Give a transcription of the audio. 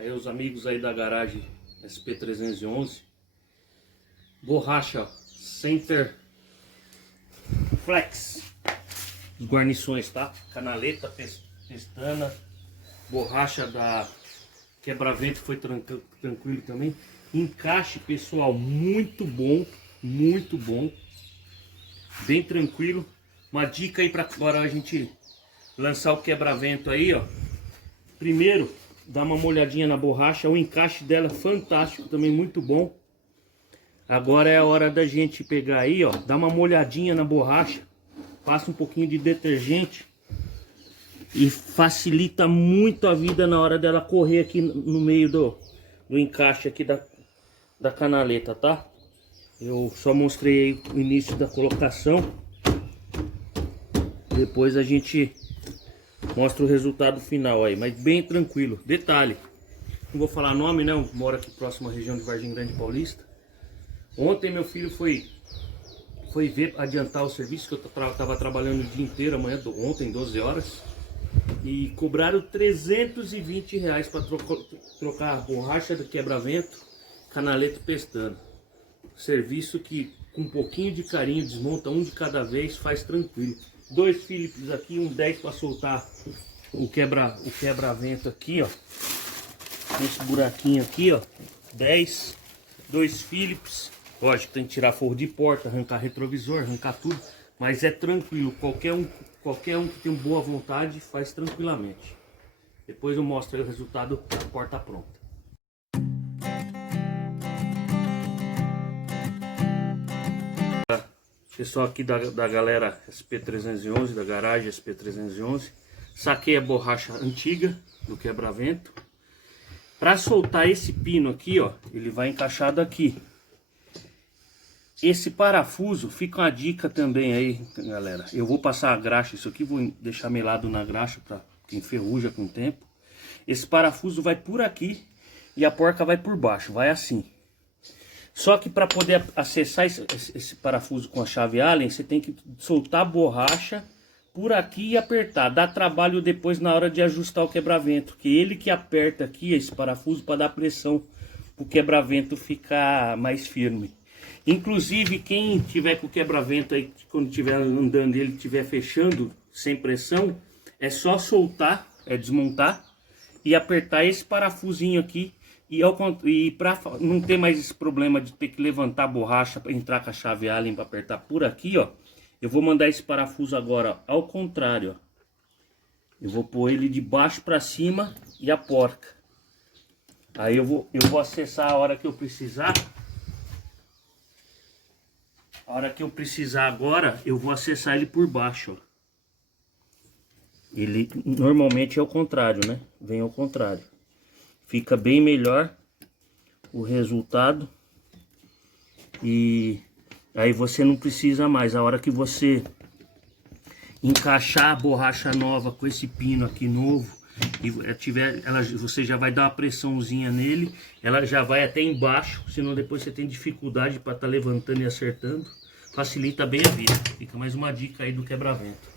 Aí os amigos aí da garagem SP311. Borracha, ó, Center Flex. Os guarnições, tá? Canaleta, pestana. Borracha da quebra-vento foi tranquilo também. Encaixe, pessoal, muito bom. Muito bom. Bem tranquilo. Uma dica aí para agora a gente lançar o quebra-vento aí, ó. Primeiro, dá uma molhadinha na borracha. O encaixe dela é fantástico, também muito bom. Agora é a hora da gente pegar aí, ó. Dá uma molhadinha na borracha. Passa um pouquinho de detergente. E facilita muito a vida na hora dela correr aqui no meio do encaixe aqui da canaleta, tá? Eu só mostrei aí o início da colocação. Depois a gente mostra o resultado final aí, mas bem tranquilo. Detalhe, não vou falar nome, né? Eu moro aqui próximo à região de Vargem Grande Paulista. Ontem meu filho foi ver adiantar o serviço, que eu tava trabalhando o dia inteiro, ontem 12 horas. E cobraram R$320 para trocar a borracha do quebra-vento, canaleta e pestana. Serviço que com um pouquinho de carinho desmonta um de cada vez, faz tranquilo. 2 Phillips aqui, um 10 para soltar o quebra-vento aqui, ó. Esse buraquinho aqui, ó. 10, 2 Phillips. Lógico, tem que tirar forro de porta, arrancar retrovisor, arrancar tudo. Mas é tranquilo, qualquer um que tem boa vontade faz tranquilamente. Depois eu mostro aí o resultado da porta pronta. Pessoal aqui da galera SP311, da garagem SP311. Saquei a borracha antiga do quebra-vento. Para soltar esse pino aqui, ó, ele vai encaixado aqui. Esse parafuso, fica uma dica também aí, galera. Eu vou passar a graxa, isso aqui vou deixar melado na graxa para que enferruja com o tempo. Esse parafuso vai por aqui e a porca vai por baixo, vai assim. Só que para poder acessar esse parafuso com a chave Allen, você tem que soltar a borracha por aqui e apertar. Dá trabalho depois na hora de ajustar o quebra-vento, que ele que aperta aqui esse parafuso para dar pressão para o quebra-vento ficar mais firme. Inclusive, quem tiver com o quebra-vento aí, quando estiver andando e ele estiver fechando sem pressão, é só soltar, desmontar e apertar esse parafusinho aqui. E para não ter mais esse problema de ter que levantar a borracha para entrar com a chave Allen para apertar por aqui, ó, eu vou mandar esse parafuso agora ao contrário, ó. Eu vou pôr ele de baixo para cima e a porca. Aí eu vou acessar a hora que eu precisar. A hora que eu precisar agora, eu vou acessar ele por baixo, ó. Ele normalmente é o contrário, né? Vem ao contrário. Fica bem melhor o resultado. E aí você não precisa mais. A hora que você encaixar a borracha nova com esse pino aqui novo, e você já vai dar uma pressãozinha nele, ela já vai até embaixo, senão depois você tem dificuldade para estar levantando e acertando. Facilita bem a vida. Fica mais uma dica aí do quebra-vento.